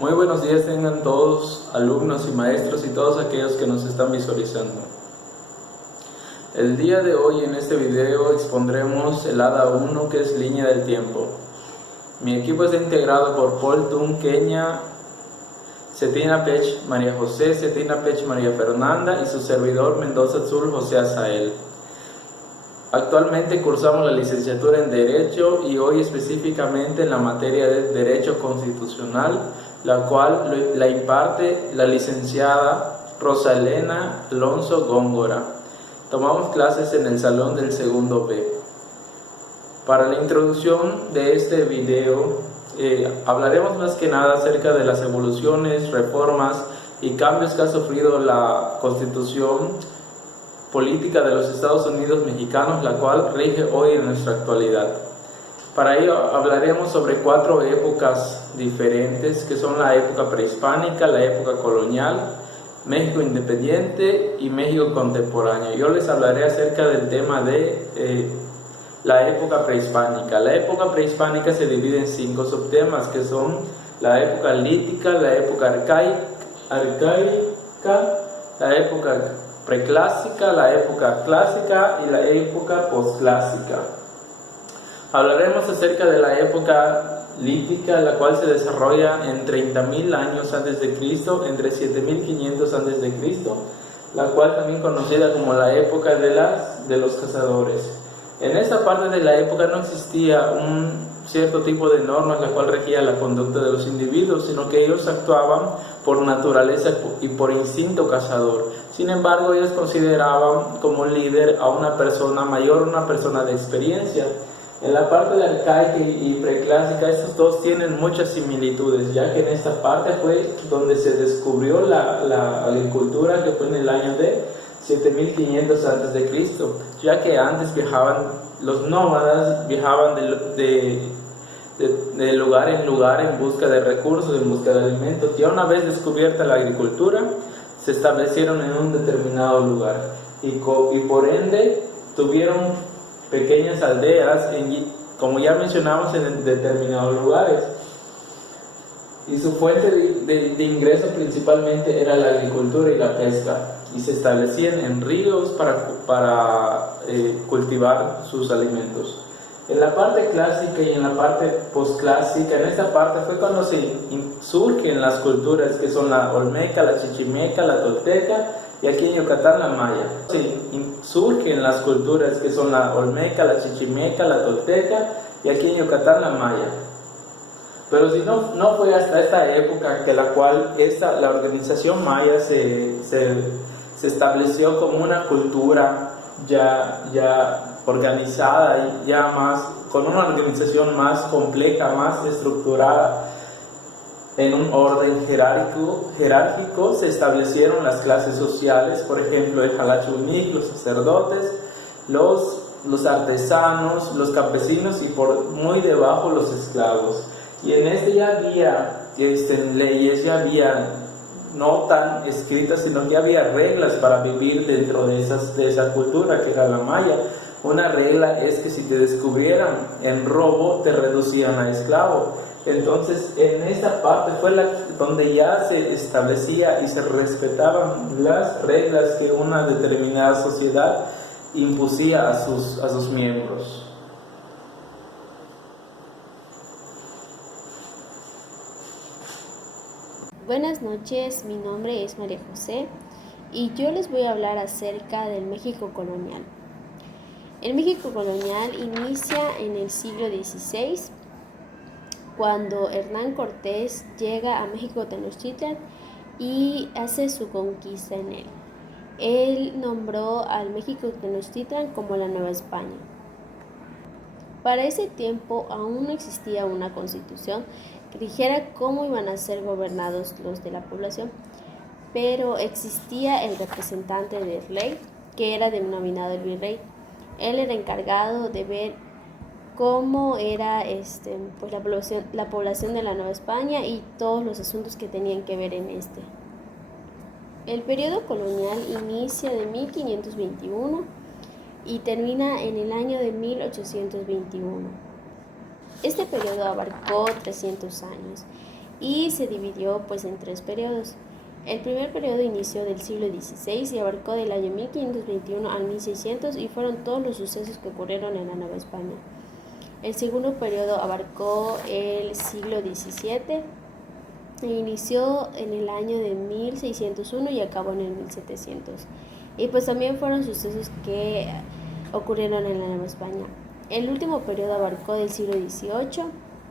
Muy buenos días tengan todos, alumnos y maestros y todos aquellos que nos están visualizando. El día de hoy en este video expondremos el ADA 1, que es línea del tiempo. Mi equipo está integrado por Paul Tung, Kenia, Cetina Pech, María José, Cetina Pech, María Fernanda y su servidor Mendoza Azul, José Azael. Actualmente cursamos la licenciatura en Derecho y hoy específicamente en la materia de Derecho Constitucional, la cual la imparte la licenciada Rosalena Alonso Góngora. Tomamos clases en el salón del segundo B. Para la introducción de este video, hablaremos más que nada acerca de las evoluciones, reformas y cambios que ha sufrido la Constitución política de los Estados Unidos mexicanos, la cual rige hoy en nuestra actualidad. Para ello hablaremos sobre 4 épocas diferentes, que son la época prehispánica, la época colonial, México independiente y México contemporáneo. Yo les hablaré acerca del tema de la época prehispánica. La época prehispánica se divide en 5 subtemas, que son la época lítica, la época arcaica, la época preclásica, la época clásica y la época posclásica. Hablaremos acerca de la época lítica, la cual se desarrolla en 30.000 años antes de Cristo, entre 7.500 antes de Cristo, la cual también conocida como la época de los cazadores. En esta parte de la época no existía un cierto tipo de normas la cual regía la conducta de los individuos, sino que ellos actuaban por naturaleza y por instinto cazador. Sin embargo, ellos consideraban como líder a una persona mayor, una persona de experiencia. En la parte de arcaica y preclásica, estos dos tienen muchas similitudes, ya que en esta parte fue donde se descubrió la agricultura, que fue en el año de 7.500 antes de Cristo, ya que antes los nómadas viajaban de lugar en lugar en busca de recursos, en busca de alimentos. Ya una vez descubierta la agricultura, se establecieron en un determinado lugar y por ende tuvieron pequeñas aldeas, como ya mencionamos, en determinados lugares. Y su fuente de ingreso principalmente era la agricultura y la pesca, y se establecían en ríos para cultivar sus alimentos. En la parte clásica y en la parte posclásica, en esta parte fue cuando surgen las culturas que son la olmeca, la chichimeca, la tolteca y aquí en Yucatán la maya. Surgen las culturas que son la olmeca, la chichimeca, la tolteca y aquí en Yucatán la maya. Pero si no fue hasta esta época que la organización maya se estableció como una cultura ya organizada y ya más, con una organización más compleja, más estructurada, en un orden jerárquico se establecieron las clases sociales, por ejemplo el jalachunik, los sacerdotes, los artesanos, los campesinos y por muy debajo los esclavos. Y en este ya había leyes, ya había no tan escritas, sino que había reglas para vivir dentro de esa cultura que era la maya. Una regla es que si te descubrieran en robo, te reducían a esclavo. Entonces, en esta parte fue donde ya se establecía y se respetaban las reglas que una determinada sociedad impusia a sus miembros. Buenas noches, mi nombre es María José y yo les voy a hablar acerca del México colonial. El México colonial inicia en el siglo XVI, cuando Hernán Cortés llega a México Tenochtitlan y hace su conquista en él. Él nombró al México Tenochtitlan como la Nueva España. Para ese tiempo aún no existía una constitución que dijera cómo iban a ser gobernados los de la población, pero existía el representante del rey, que era denominado el virrey. Él era encargado de ver cómo era la población de la Nueva España y todos los asuntos que tenían que ver en este. El periodo colonial inicia de 1521 y termina en el año de 1821. Este periodo abarcó 300 años y se dividió pues en 3 periodos. El primer periodo inició del siglo XVI y abarcó del año 1521 al 1600 y fueron todos los sucesos que ocurrieron en la Nueva España. El segundo periodo abarcó el siglo XVII e inició en el año de 1601 y acabó en el 1700. Y pues también fueron sucesos que ocurrieron en la Nueva España. El último periodo abarcó del siglo XVIII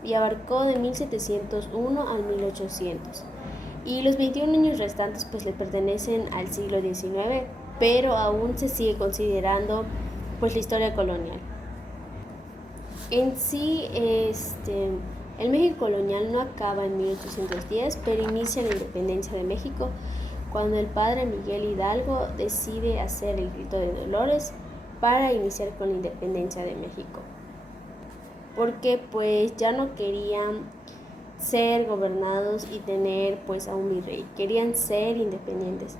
y abarcó de 1701 al 1800. Y los 21 años restantes pues le pertenecen al siglo XIX, pero aún se sigue considerando pues la historia colonial. En sí, el México colonial no acaba en 1810, pero inicia la independencia de México cuando el padre Miguel Hidalgo decide hacer el Grito de Dolores para iniciar con la independencia de México, porque pues ya no querían ser gobernados y tener pues a un virrey, querían ser independientes.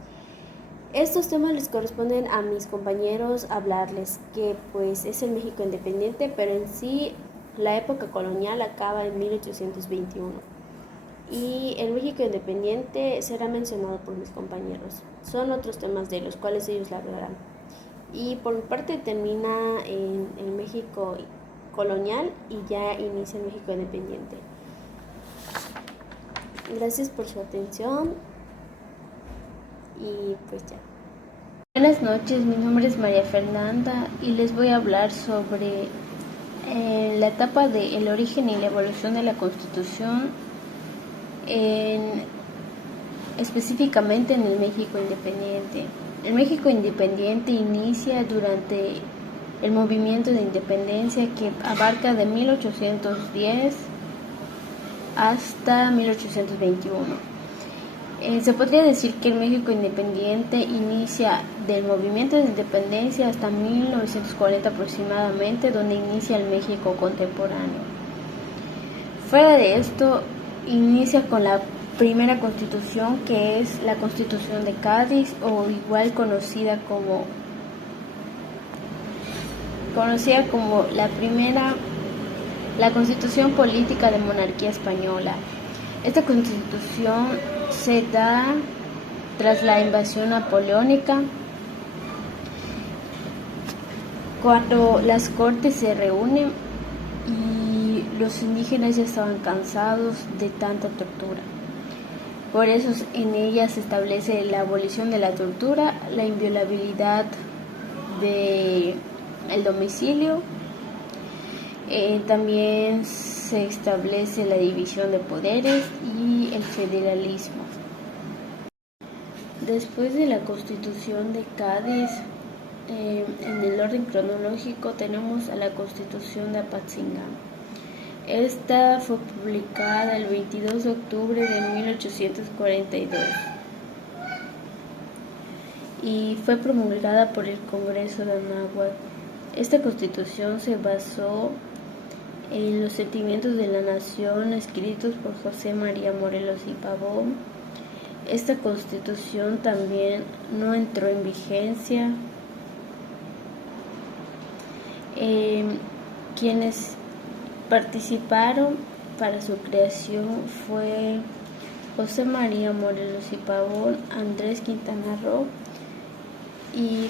Estos temas les corresponden a mis compañeros hablarles, que pues es el México independiente, pero en sí la época colonial acaba en 1821 y el México independiente será mencionado por mis compañeros. Son otros temas de los cuales ellos le hablarán. Y por mi parte termina en el México colonial y ya inicia el México independiente. Gracias por su atención y pues ya. Buenas noches, mi nombre es María Fernanda y les voy a hablar sobre la etapa del origen y la evolución de la Constitución, específicamente en el México independiente. El México independiente inicia durante el movimiento de independencia que abarca de 1810 hasta 1821. Se podría decir que el México independiente inicia del movimiento de independencia hasta 1940 aproximadamente, donde inicia el México contemporáneo. Fuera de esto, inicia con la primera constitución, que es la Constitución de Cádiz, o igual conocida como la Constitución Política de Monarquía Española. Esta constitución se da tras la invasión napoleónica, cuando las cortes se reúnen y los indígenas ya estaban cansados de tanta tortura. Por eso en ella se establece la abolición de la tortura, la inviolabilidad del domicilio, también se establece la división de poderes y el federalismo. Después de la Constitución de Cádiz, en el orden cronológico tenemos a la Constitución de Apatzingán. Esta fue publicada el 22 de octubre de 1842 y fue promulgada por el Congreso de Anáhuac. Esta Constitución se basó en los sentimientos de la nación escritos por José María Morelos y Pavón. Esta Constitución también no entró en vigencia. Quienes participaron para su creación fue José María Morelos y Pavón, Andrés Quintana Roo y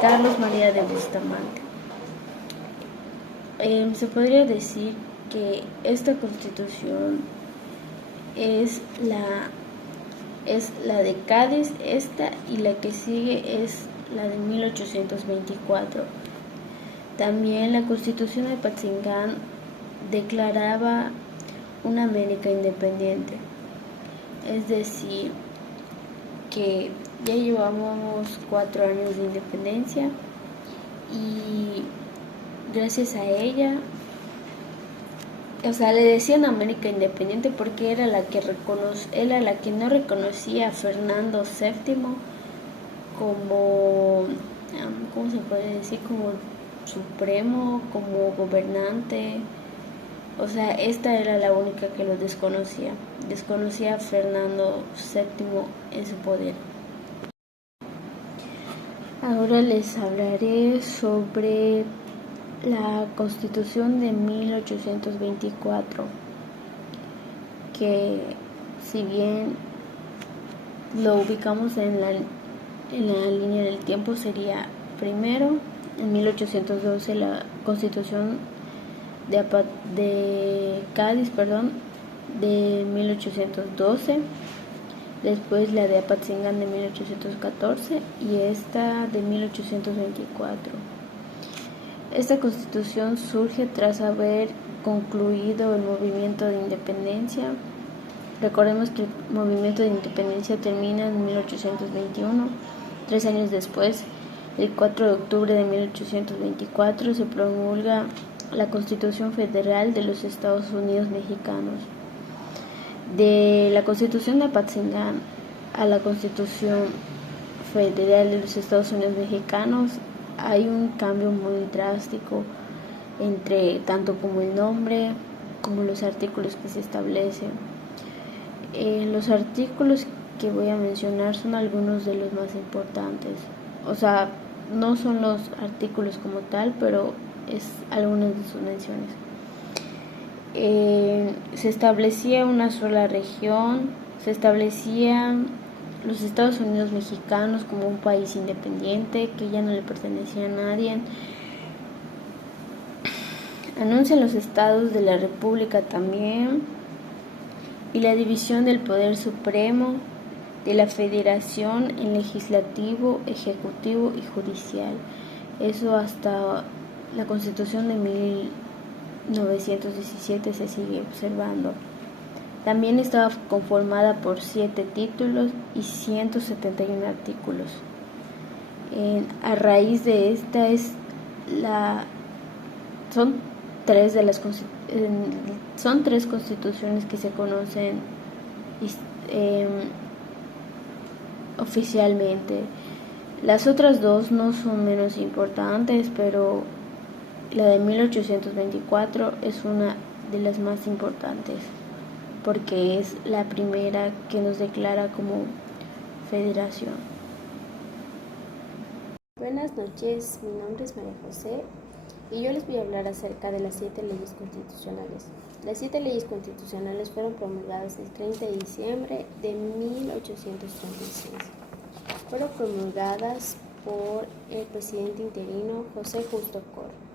Carlos María de Bustamante. Se podría decir que esta Constitución es la de Cádiz, esta, y la que sigue es la de 1824. También la Constitución de Apatzingán declaraba una América independiente, es decir, que ya llevamos 4 años de independencia y gracias a ella, le decían América Independiente porque era la que no reconocía a Fernando VII como, ¿cómo se puede decir? Como supremo, como gobernante. Esta era la única que lo desconocía a Fernando VII en su poder. Ahora les hablaré sobre la Constitución de 1824. que si bien lo ubicamos en la línea del tiempo, sería primero en 1812 la Constitución de Cádiz, de 1812, después la de Apatzingán de 1814 y esta de 1824. Esta constitución surge tras haber concluido el movimiento de independencia. Recordemos que el movimiento de independencia termina en 1821. 3 años después, el 4 de octubre de 1824, se promulga la Constitución Federal de los Estados Unidos Mexicanos. De la Constitución de Apatzingán a la Constitución Federal de los Estados Unidos Mexicanos hay un cambio muy drástico entre tanto como el nombre como los artículos que se establecen. Los artículos que voy a mencionar son algunos de los más importantes. O sea, no son los artículos como tal, pero es algunas de sus menciones. Se establecía una sola región, se establecían los Estados Unidos mexicanos como un país independiente que ya no le pertenecía a nadie. Anuncian los estados de la República también y la división del poder supremo de la Federación en legislativo, ejecutivo y judicial. Eso hasta la Constitución de 1917 se sigue observando. También estaba conformada por 7 títulos y 171 artículos. A raíz de esta son tres constituciones que se conocen oficialmente. Las otras dos no son menos importantes, pero la de 1824 es una de las más importantes porque es la primera que nos declara como federación. Buenas noches, mi nombre es María José y yo les voy a hablar acerca de las 7 leyes constitucionales. Las 7 leyes constitucionales fueron promulgadas el 30 de diciembre de 1836. Fueron promulgadas por el presidente interino José Justo Corro.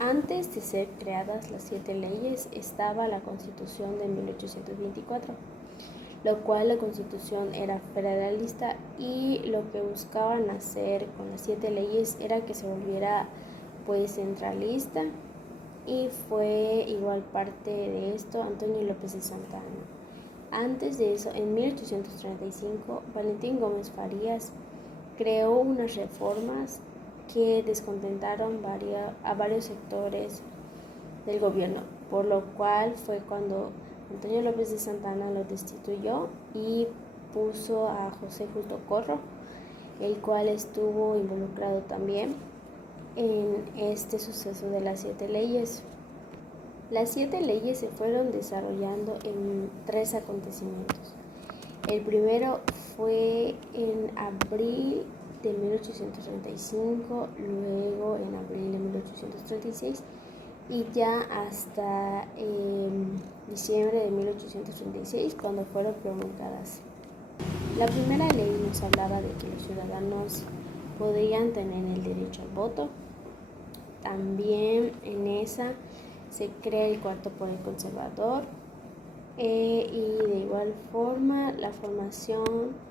Antes de ser creadas las 7 leyes estaba la Constitución de 1824, lo cual la Constitución era federalista y lo que buscaban hacer con las 7 leyes era que se volviera pues centralista, y fue igual parte de esto Antonio López de Santa Anna. Antes de eso, en 1835, Valentín Gómez Farías creó unas reformas que descontentaron a varios sectores del gobierno, por lo cual fue cuando Antonio López de Santa Anna lo destituyó y puso a José Justo Corro, el cual estuvo involucrado también en este suceso de las 7 leyes. Las 7 leyes se fueron desarrollando en 3 acontecimientos. El primero fue en abril de 1835, luego en abril de 1836 y ya hasta diciembre de 1836 cuando fueron promulgadas. La primera ley nos hablaba de que los ciudadanos podían tener el derecho al voto. También en esa se crea el cuarto poder conservador y de igual forma la formación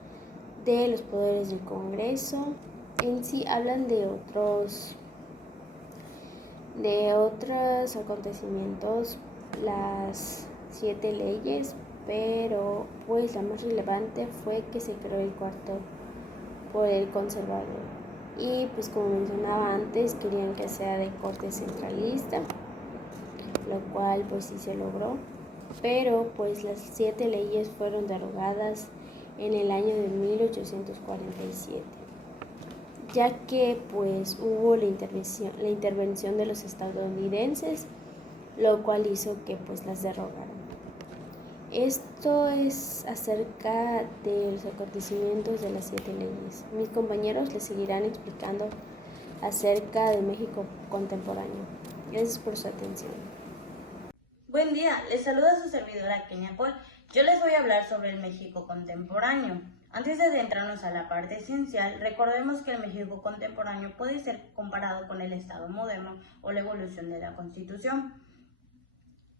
de los poderes del Congreso. En sí hablan de otros acontecimientos, las 7 leyes, pero pues la más relevante fue que se creó el cuarto poder conservador. Y pues como mencionaba antes, querían que sea de corte centralista, lo cual pues sí se logró, pero pues las 7 leyes fueron derogadas en el año de 1847, ya que pues hubo la intervención de los estadounidenses, lo cual hizo que pues las derogaran. Esto es acerca de los acontecimientos de las 7 leyes. Mis compañeros les seguirán explicando acerca de México contemporáneo. Gracias por su atención. Buen día, les saluda su servidora Kenia Paul. Yo les voy a hablar sobre el México contemporáneo. Antes de adentrarnos a la parte esencial, recordemos que el México contemporáneo puede ser comparado con el Estado moderno o la evolución de la Constitución.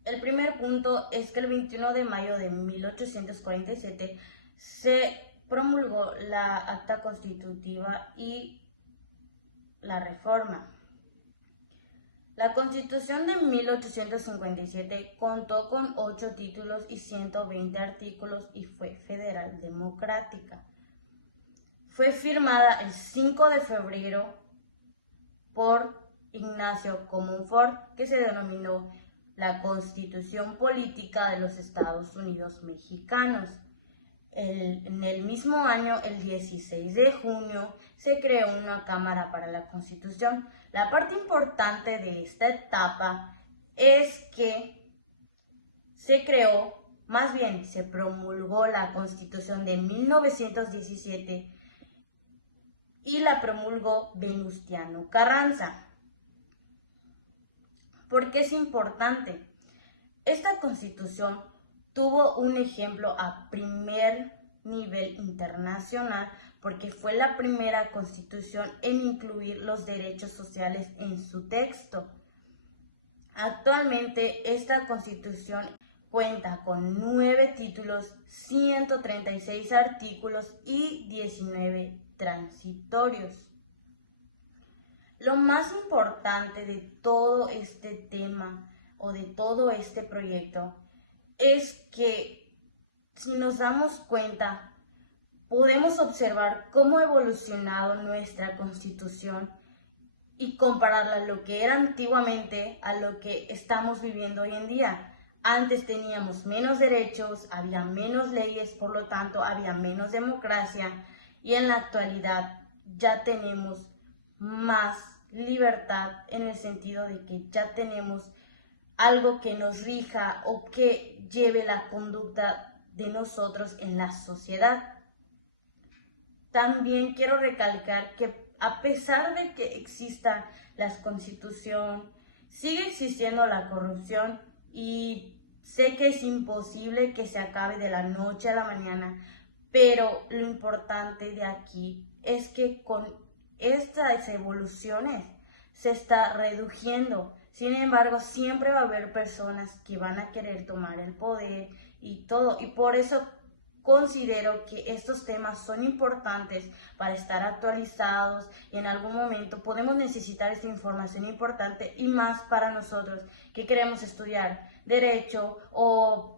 El primer punto es que el 21 de mayo de 1847 se promulgó la Acta Constitutiva y la Reforma. La Constitución de 1857 contó con 8 títulos y 120 artículos y fue federal democrática. Fue firmada el 5 de febrero por Ignacio Comonfort, que se denominó la Constitución Política de los Estados Unidos Mexicanos. En el mismo año, el 16 de junio, se creó una Cámara para la Constitución. La parte importante de esta etapa es que se promulgó la Constitución de 1917 y la promulgó Venustiano Carranza. ¿Por qué es importante? Esta Constitución tuvo un ejemplo a primer nivel internacional porque fue la primera constitución en incluir los derechos sociales en su texto. Actualmente esta constitución cuenta con 9 títulos, 136 artículos y 19 transitorios. Lo más importante de todo este tema o de todo este proyecto es que, si nos damos cuenta, podemos observar cómo ha evolucionado nuestra Constitución y compararla a lo que era antiguamente a lo que estamos viviendo hoy en día. Antes teníamos menos derechos, había menos leyes, por lo tanto había menos democracia, y en la actualidad ya tenemos más libertad en el sentido de que ya tenemos algo que nos rija o que lleve la conducta de nosotros en la sociedad. También quiero recalcar que a pesar de que exista la Constitución, sigue existiendo la corrupción y sé que es imposible que se acabe de la noche a la mañana, pero lo importante de aquí es que con estas evoluciones se está reduciendo. Sin embargo, siempre va a haber personas que van a querer tomar el poder y todo. Y por eso considero que estos temas son importantes para estar actualizados y en algún momento podemos necesitar esta información importante y más para nosotros que queremos estudiar derecho o